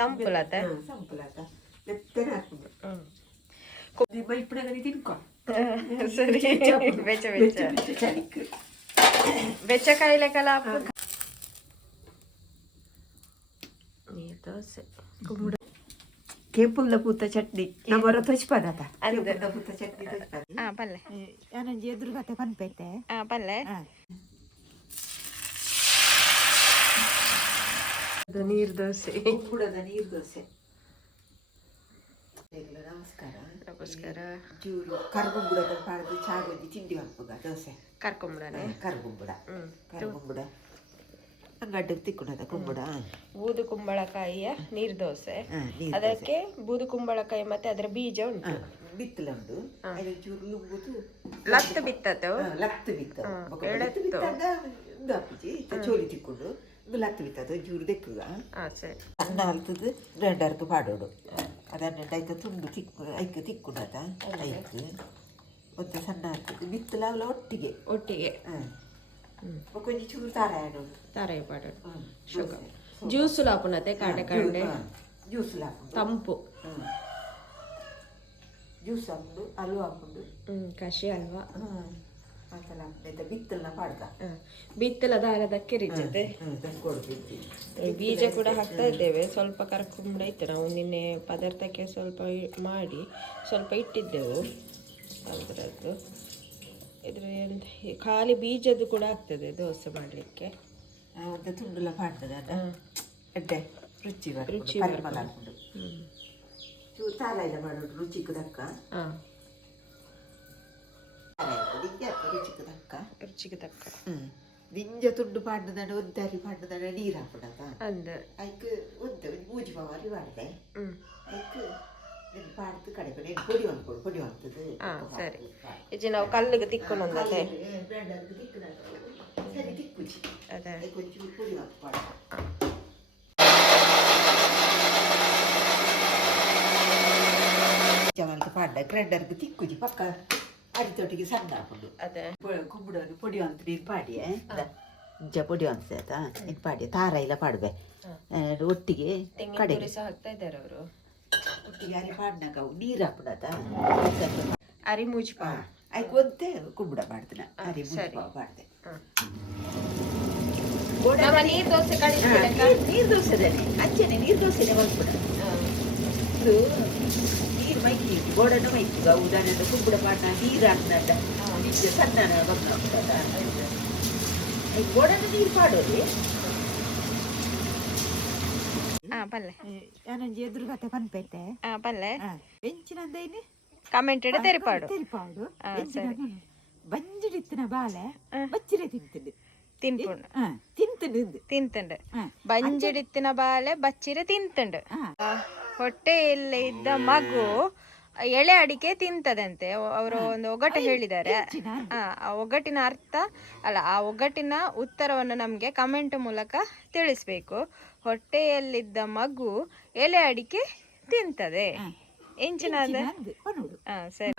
ತಂಪುಲತ ಸಂಪುಲಾತ ಮೆತ್ತನೆ ಹಾಕ್ಬಿಡು ಇಪ್ಪಡಾಗ ತಿನ್ಕೊ ಸರಿ ಬೆಚ್ಚ ಬೆಚ್ಚ ಬೆಚ್ಚ ಕಾಯಿಲೆಕಲ್ಲ ನೀರು ದೋಸೆ ಕುಂಬಳ ಕೇಪುಲ್ಲ ಪೂತ ಚಟ್ನಿ ನಮ್ಮರ ತೊಚ್ಪದಾತ ಕೇಪುಲ್ಲ ಪೂತ ಚಟ್ನಿ ತೊಚ್ಪದ ಪಲ್ಲೆ ಯಾನಂಜಿ ಎದುರುಗತೆ ಪನ್ಪೇಟೆ ಪಲ್ಲೆ ನೀರು ದೋಸೆ ಕುಂಬಳದ ನೀರು ದೋಸೆ ನಮಸ್ಕಾರ ನಮಸ್ಕಾರ ಚೂರು ಕರ್ಕೊಂಬುಡದ ಪಾಡ್ದು ಚಾಗೋದಿ ತಿಂಡಿ ಹಾಕುಗ ದೋಸೆ ಕರ್ಕೊಂಬಿಡನೆ ಕರ್ಕೊಂಬುಡ ಕರ್ಕೊಂಬುಡ ಗಡ್ಡಕ್ಕೆ ತಿಕ್ಕೊಂಡದ ಕುಂಬಳ ಬೂದು ಕುಂಬಳಕಾಯಿಯ ನೀರು ದೋಸೆ ಅದಕ್ಕೆ ಬೂದು ಕುಂಬಳಕಾಯಿ ಮತ್ತೆ ಅದರ ಬೀಜ ಉಂಟು ಬಿತ್ತಲ ಉಂಟು ಚೂರು ನುಗ್ಗುದು ಲತ್ತು ಬಿತ್ತತ್ತು ಲತ್ತು ಬಿತ್ತ ಹಾಪಿಜಿ ಚೋಲಿ ತಿಕ್ಕೊಂಡು ಲತ್ತು ಬಿತ್ತದು ಚೂರು ತೆಕ್ಕುಗ ಸಣ್ಣ ಹಲ್ತದ್ದು ಗ್ರೈಂಡರ್ಗೆ ಪಾಡೋಡು ಅದನ್ನ ಐಕ ತುಂಡು ತಿಕ್ಕು ಐಕ ತಿಕ್ಕೊಂಡದ ಐಕ್ ಒಂದು ಸಣ್ಣ ಹಲ್ತದ್ದು ಬಿತ್ತಲ ಒಟ್ಟಿಗೆ ಒಟ್ಟಿಗೆ ಕೊಂಚ ಚೂರು ತಾರಾಯಡು ತಾರಾಯಿ ಪಾಡೋಡು ಶುಗರ್ ಜ್ಯೂಸು ಲಾಪುನತೆ ಕಾಡೆ ಕಾಡೆ ಜ್ಯೂಸ್ ಹಾಕೊಂಡು ತಂಪು ಜ್ಯೂಸ್ ಹಾಕೊಂಡು ಹಲ್ವಾ ಹಾಕೊಂಡು ಕಷಿ ಹಲ್ವಾ ಅಂತೆಲ್ಲ ಬಿತ್ತಲ್ನ ಪಾಡ್ದ ಬಿತ್ತಲ ದಾರದಕ್ಕೆ ರಿಜತೆ ಬೀಜ ಕೂಡ ಹಾಕ್ತಾ ಇದ್ದೇವೆ ಸ್ವಲ್ಪ ಕರ್ಕೊಂಡ್ ಐತೆ ನಾವು ನಿನ್ನೆ ಪದಾರ್ಥಕ್ಕೆ ಸ್ವಲ್ಪ ಮಾಡಿ ಸ್ವಲ್ಪ ಇಟ್ಟಿದ್ದೆವು ಅದರದ್ದು ಇದ್ರ ಖಾಲಿ ಬೀಜದ್ದು ಕೂಡ ಆಗ್ತದೆ ದೋಸೆ ಮಾಡಲಿಕ್ಕೆ ಒಂದು ತುಂಡುಲ ಪಾಡ್ತದೆ ಎಡ್ಡೆ ರುಚಿ ರುಚಿ ಪರಿಮಳ ಹಾಕೊಂಡು ಚೂರು ತಾರ ಇಲ್ಲ ಮಾಡೋದು ರುಚಿಗೆ ತಕ್ಕ ರುಚಿಗೆ ತಕ್ಕ ರುಚಿಗೆ ತಕ್ಕ ನಿಂಜ ತುಂಡು ಪಾಡ್ನದ ಒದ್ದಾರಿ ಪಾಡ್ನದ ನೀರು ಹಾಕ್ಬಿಡದ ಅಂದ ಐಕ್ ಒದ್ದ ಮೂಜಿ ಬಾವಾರಿ ಪಾಡ್ದೆ ಐಕ್ ಪಾಡ್ದು ಕಡೆ ಕಡೆ ಪೊಡಿ ಹಾಕ್ಕೊಡು ಪೊಡಿ ಹಾಕ್ತದೆ ಸರಿ ಇದು ನಾವು ಕಲ್ಲಿಗೆ ತಿಕ್ಕೊಂಡು ಒಂದತ್ತೆ ಸರಿ ತಿಕ್ಕುಜಿ ಅದೇ ಒಂಚೂರು ಪೊಡಿ ಹಾಕ್ಪಾಡ ಜವಾಲ್ಗೆ ಪಾಡ್ಡ ಗ್ರೈಂಡರ್ಗೆ ತಿಕ್ಕುಜಿ ಪಕ್ಕ ಅರಿತೊಟ್ಟಿಗೆ ಸಣ್ಣ ಹಾಕೊಂಡು ಅದೇ ಕುಂಬುಡನ್ನು ಪೊಡಿ ಅಂತ ನೀರು ಪಾಡಿ ಇಂಚ ಪೊಡಿ ಅಂತ ಇದು ಪಾಡಿ ತಾರ ಇಲ್ಲ ಪಾಡ್ಬೆ ಒಟ್ಟಿಗೆ ಕಡೆ ಹಾಕ್ತಾ ಇದ್ದಾರೆ ಅವರು ಒಟ್ಟಿಗೆ ಅರಿ ಪಾಡ್ನಾಗ ಅವು ನೀರು ಹಾಕ್ಬಿಡದ ಅರಿ ಮೂಜಿ ಪಾ ಆಯ್ಕೆ ಒದ್ದೆ ಕುಂಬುಡ ಮಾಡ್ತಾನೆ ಅರಿ ಮೂಜಿ ಪಾಡ್ದೆ ನೀರು ದೋಸೆ ನೀರು ದೋಸೆದೇನೆ ಅಂಚೆನೆ ನೀರು ದೋಸೆನೆ ಹೊಲ್ಬಿಡ ಇದು ನೀರು ಮೈಕಿ ಗೋಡನ್ನು ಮೈಕಿ ಉದಾಹರಣೆ ಕುಂಬುಡ ಪಾಟ ನೀರು ಹಾಕ್ನಡ್ಡ ಸಣ್ಣ ಬಂದ ಗೋಡನ್ನು ನೀರು ಪಾಡೋರಿ ಪಲ್ಲೆ ಯಾನಂಜಿ ಎದುರುಗತೆ ಪನ್ಪೇಟೆ ಪಲ್ಲೆ ಬೆಂಚಿನಂದೈನಿ ಕಮೆಂಟ್ ತೆರಿಪಾಡು ತೆರಿಪಾಡು ಬಂಜಿಡಿತ್ತಿನ ಬಾಲೆ ಬಚ್ಚಿರೆ ತಿಂತದೆ ತಿನ್ಪುಂಡು ತಿಂತಂಡು ಬಂಜಿಡಿತ್ತಿನ ಬಾಲೆ ಬಚ್ಚಿರೆ ತಿಂತಂಡು ಹೊಟ್ಟೆಯಲ್ಲಿ ಇದ್ದ ಮಗು ಎಳೆ ಅಡಿಕೆ ತಿಂತದಂತೆ ಅವರು ಒಂದು ಒಗಟು ಹೇಳಿದ್ದಾರೆ ಆ ಒಗಟಿನ ಅರ್ಥ ಅಲ್ಲ ಆ ಒಗಟಿನ ಉತ್ತರವನ್ನು ನಮಗೆ ಕಮೆಂಟ್ ಮೂಲಕ ತಿಳಿಸ್ಬೇಕು ಹೊಟ್ಟೆಯಲ್ಲಿದ್ದ ಮಗು ಎಲೆ ಅಡಿಕೆ ತಿಂತದೆ ಎಂಚಿನ ಸರಿ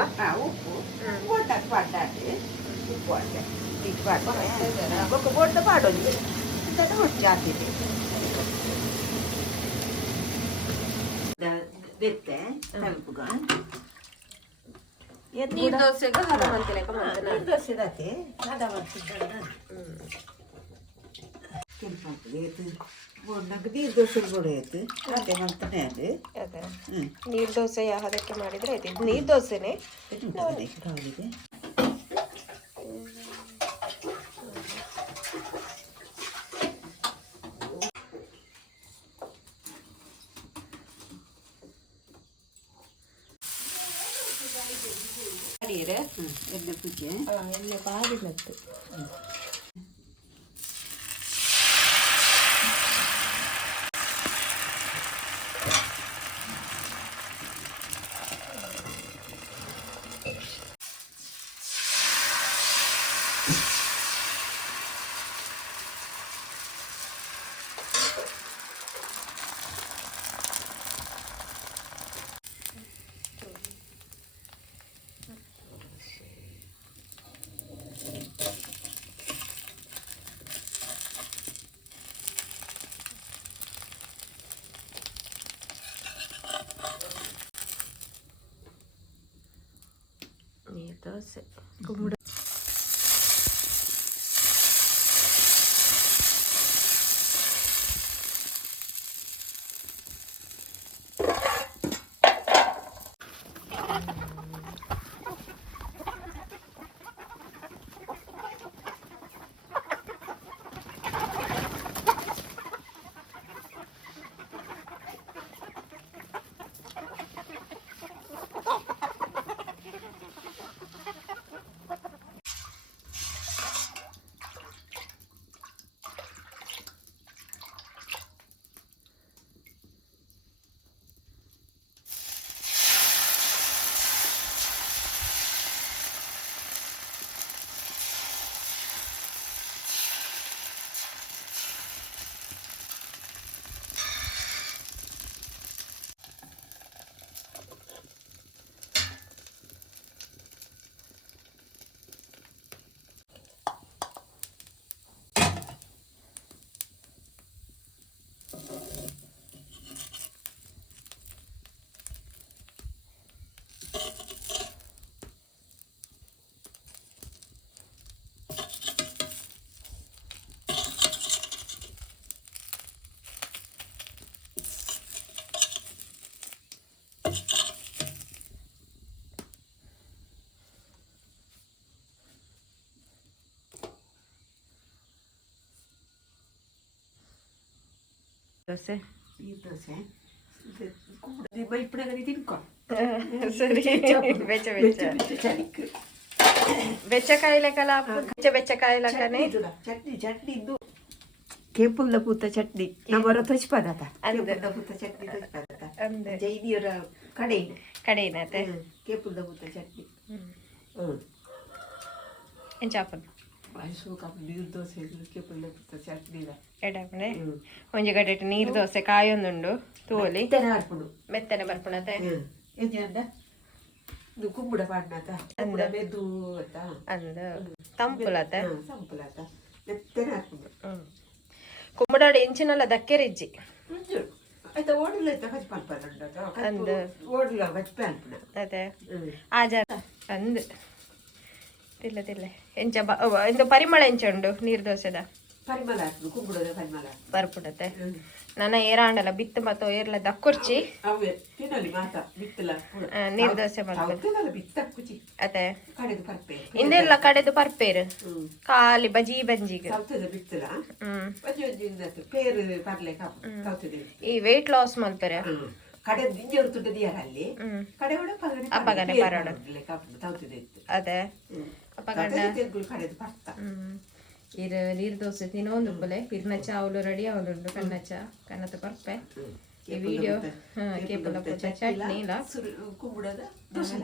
ನೀರು ದೋಸೆಗೆ ಹದ ಮಂತಿಲೆಕ ಮಾಡ್ತಾನೆ ದೋಸೆ ದಾತೆ ಹದ ಮಾಡ್ತಿದ್ದಾಳೆ ನೀರು ದೋಸೆ ಕೊಡೋಯ್ತು ಅದೇ ಮಾಡ್ತಾನೆ ಅದು ಅದೇ ನೀರು ದೋಸೆ ಹದಕ್ಕೆ ಮಾಡಿದ್ರೆ ಆಯ್ತು ನೀರು ದೋಸೆನೆ ಅವಳಿಗೆ ಎಣ್ಣೆ ಪೂಜೆ ಎಣ್ಣೆ ಬಾಡಿನದ್ದು ನೀರು ದೋಸೆ ಕುಂಬಳ ದೋಸೆ ನೀರು ದೋಸೆ ಕುಂಬಳ ಇಪ್ಪಡಗರಿ ತಿನ್ಕೊ ಸರಿ ಬೆಚ್ಚ ಬೆಚ್ಚ ಚಳಿಕ್ ಬೆಚ್ಚಕಾಯಿಲೆಕಲ್ಲ ಬೆಚ್ಚಕಾಯಿಲಕನೆ ಚಟ್ನಿ ಚಟ್ನಿ ಇದು ಕೇಪುಲ್ಲ ಪೂತ ಚಟ್ನಿ ನಮ್ಮರ ತೊಚ್ಪದಾತ ಅಂದೆ. ಕೇಪುಲ್ಲ ಪೂತ ಚಟ್ನಿ ತೊಚ್ಪದಾತ ಅಂದೆ. ಜೈದಿಯರ ಕಡೆ ಕಡೆನತೆ ಕೇಪುಲ್ಲ ಪೂತ ಚಟ್ನಿ ಎಂಚಾಪನ್ ಮೈಸೂರು ಕಪ್ ನೀರು ದೋಸೆ ಕೇಪುಲ್ಲ ಪೂತ ಚಟ್ನಿ ಎಡಾಪನೆ ಒಂಜಿ ಗಡ್ಡೆ ನೀರು ದೋಸೆ ಕಾಯೊಂದುಂಡು ತೂಲಿ ಹಾರ್ಪುಡು ಮೆತ್ತನೆ ಬರ್ಪುಣತೆ ಎಂಜಂದ ಇದು ಕುಂಬುಡ ಪಾಡ್ನಾತ ಕುಂಬುಡ ಮೆದು ಅಂತ ಅಂದ ತಂಪುಲತೆ ಸಂಪುಲಾತ ಮೆತ್ತನೆ ಹಾರ್ಪುಡು ಕುಮ್ಮಡಾಡು ಇಂಚಿನಲ್ಲ ದಕ್ಕೆರಿಜ್ಜಿ ಆಯ್ತಾ ಓಡಲ್ಲ ಆಯ್ತಾ ಕಚ್ ಪಲ್ಪಲ್ಲ ಓಡಲ್ಲ ಕಚ್ ಪಲ್ಪನ ಅದೇ ಆಜ ಅಂದ್ ತಿಲ್ಲ ತಿಲ್ಲ ಎಂಚ ಇಂದು ಪರಿಮಳ ಎಂಚ ಉಂಡು ನೀರು ದೋಸೆದ ಪರಿಮಳ ಹಾಕ್ದು ಕುಂಬುಡದ ಪರಿಮಳ ಬರ್ಪುಡತೆ ನನ್ನ ಏರಾಂಡಲ ಬಿತ್ತು ಮತ್ತು ಏರ್ಲ ದಕ್ಕುರ್ಚಿ ಅವೇ ತಿನ್ನಲಿ ಮಾತ ಬಿತ್ತಲ್ಲ ನೀರು ದೋಸೆ ಮಾಡ್ತಾರೆ ಸೌತೆಲ್ಲ ಬಿತ್ತ ಕುಚಿ ಅದೇ ಕಡೆದು ಪರ್ಪೆ ಇಂದೆಲ್ಲ ಕಡೆದು ಪರ್ಪೇರು ಖಾಲಿ ಬಜಿ ಬಂಜಿಗೆ ಸೌತೆದ ಬಿತ್ತಲ್ಲ ಬಜ್ಜಿ ಬಜ್ಜಿ ಪೇರು ಪರ್ಲೆ ಕಾಪು ಸೌತೆದ ಈ ವೆಯ್ಟ್ ಲಾಸ್ ಮಾಡ್ತಾರೆ ಕಡೆ ದಿಂಜರು ತುಟ್ಟದಿಯಾರ ಅಲ್ಲಿ ಕಡೆ ಕೂಡ ಅಪ್ಪಗನೆ ಪರಡು ಕಾಪು ಸೌತೆದ ಇತ್ತು ಅದೇ ಅಪ್ಪಗಂಡ ಕಡೆದು ಪರ್ತ ಇದು ನೀರು ದೋಸೆ ತಿನ್ನೊಂದು ಪೊಲೆ ಪಿರ್ನ ಚಾವಲು ರೆಡಿ ಆವೊಂದುಂಡು ಕನ್ನಚ್ಚ ಕನ್ನತ ಪರ್ಪೆ ಈ ವಿಡಿಯೋ ಕೇಪುಲ ಪೂತ ಚಟ್ನಿ ಇಲ್ಲ ಕುಂಬುಡದ ದೋಸೆ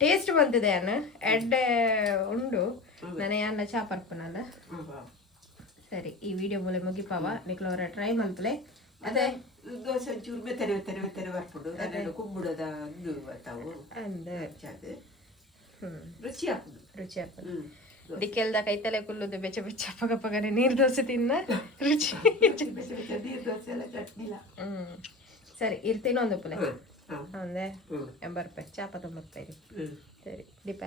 ಟೇಸ್ಟ್ ಬಂದಿದೆ ಅನ್ನ ಎಡ್ಡೆ ಉಂಡು ನನಗೆ ಅನ್ನ ಚಾ ಪರ್ಪನಲ್ಲ ಸರಿ ಈ ವಿಡಿಯೋ ಮೂಲೆ ಮುಗಿಪಾವ ನಿಕ್ಲವರ ಟ್ರೈ ಮಲ್ಪಲೆ ಅದೇ ದೋಸೆ ಒಂಚೂರು ಮೆತ್ತನೆ ಬರ್ಪುಡು ಅದನ್ನು ಕುಂಬುಡದ ಇದು ಬರ್ತಾವು ಅಂದ ರುಚಿ ಹಾಕುದು ರುಚಿ ಹಾಕೋದು ದಿಕ್ಕೆಲ್ದ ಕೈತಲೆ ಕುಲ್ಲುದು ಬೆಚ್ಚ ಬೆಚ್ಚ ಪಗನೆ ನೀರು ದೋಸೆ ತಿನ್ನ ರುಚಿ ನೀರು ದೋಸೆ ಎಲ್ಲ ಚಟ್ನಿ ಇಲ್ಲ ಸರಿ ಇರ್ತೀನೋ ಒಂದು ಪುಲೆ ಒಂದೇ 80 ರೂಪಾಯಿ ಚಾಪ 90 ರೂಪಾಯಿ ಸರಿ ದೀಪ